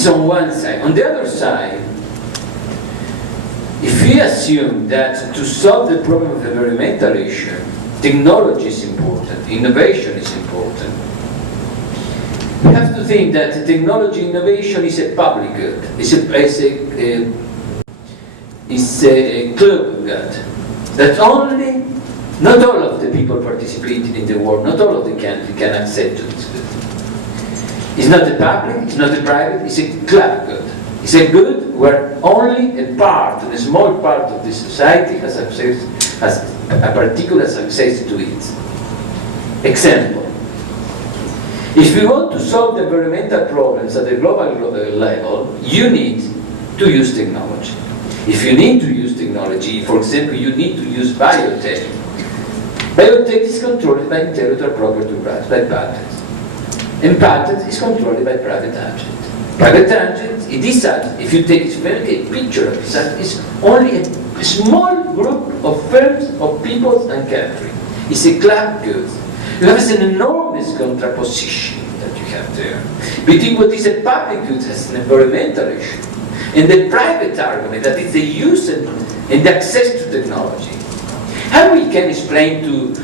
This is on one side. On the other side, if we assume that to solve the problem of environmental issue, technology is important, innovation is important, we have to think that technology innovation is a public good, it's a global good, that not all of the people participating in the world, not all of the countries can accept this good. It's not a public, it's not a private, it's a club good. It's a good where only a small part of the society has a particular success to it. Example. If we want to solve the environmental problems at the global level, you need to use technology. If you need to use technology, for example, you need to use biotech. Biotech is controlled by intellectual property rights, by patents. And patent is controlled by private agents. Private agents, if you take a picture of this, it's only a small group of firms, of peoples and countries. It's a club good. You have an enormous contraposition that you have there between what is a public good as an environmental issue and the private argument that is the use and the access to technology. How we can explain to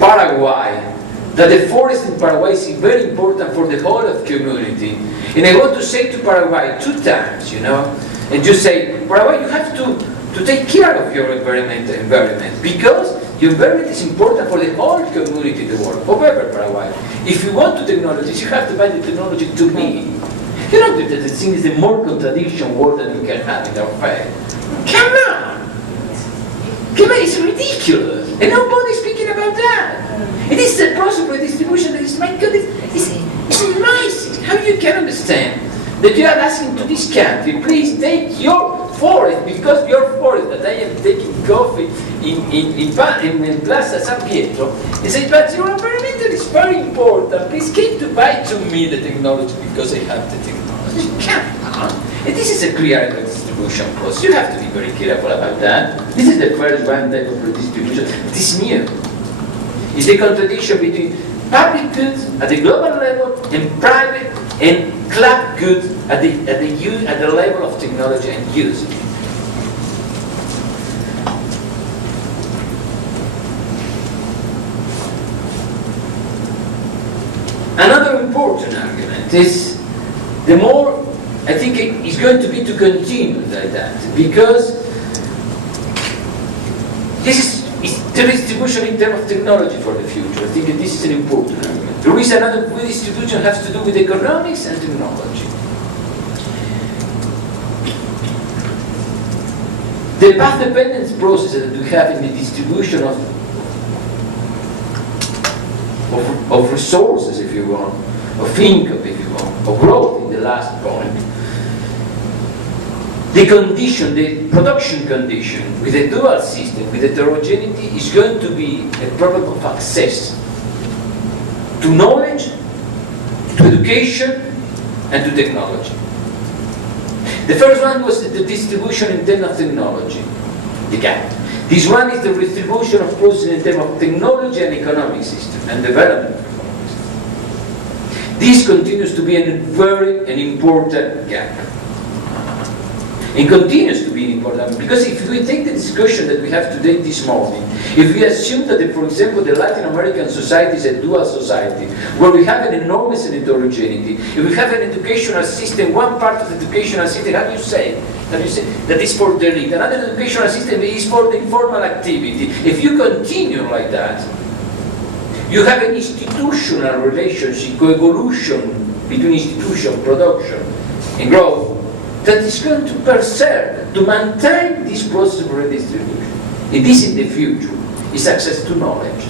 Paraguay that the forest in Paraguay is very important for the whole of community? And I want to say to Paraguay 2 times, and you say, Paraguay, you have to take care of your environment because your environment is important for the whole community in the world. However, Paraguay, if you want to technologies, you have to buy the technology to me. You know that the thing is the more contradiction word that we can have in our faith. Come on! It's ridiculous. And nobody's speaking about that. It is the process of redistribution that is, my God, it's amazing. How you can understand that you are asking to this country, please take your forest, because your forest that I am taking coffee in Plaza San Pietro, and say, but your environment is very important, please keep to buy to me the technology because I have the technology. Come on. And this is a clear redistribution process. You have to be very careful about that. This is the first one type of redistribution. It is new. It's the contradiction between public goods at the global level and private and club goods at the level of technology and use. Another important argument is the more, I think it's going to be to continue like that, because this is the distribution in terms of technology for the future. I think this is an important argument. The reason another redistribution has to do with economics and technology. The path dependence process that we have in the distribution of resources, if you want, of income, if you want, of growth in the last point. The condition, the production condition with a dual system, with heterogeneity, is going to be a problem of access to knowledge, to education, and to technology. The first one was the distribution in terms of technology, the gap. This one is the distribution of processes in terms of technology and economic system and development performance. This continues to be an important gap. And continues to be important, because if we take the discussion that we have today this morning, if we assume that, for example, the Latin American society is a dual society, where we have an enormous heterogeneity, if we have an educational system, one part of the educational system, how do you say, that is for the elite, another educational system is for the informal activity. If you continue like that, you have an institutional relationship, co-evolution between institution, production, and growth, that is going to preserve, to maintain this process of redistribution. And this in the future is access to knowledge.